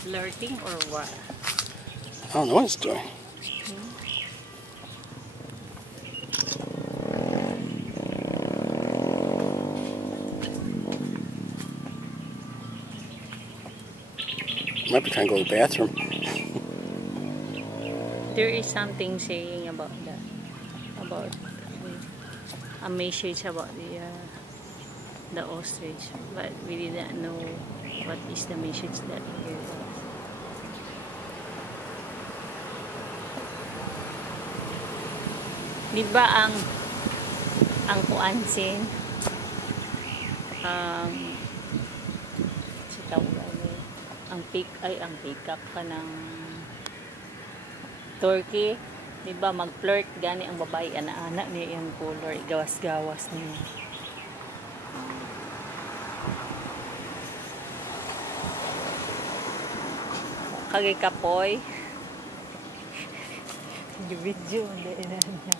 Flirting or what? I don't know what it's doing. Might be trying to go to the bathroom. There is something saying about that, about a message about the ostrich, but we didn't know what is the message that here. Di ba ang kuansin sa tawag ang pick up ka ng turkey, di ba mag-flirt gani ang babae ana-ana niya yung color, igawas-gawas niya. Kagay kapoy. Video, hindi na niya.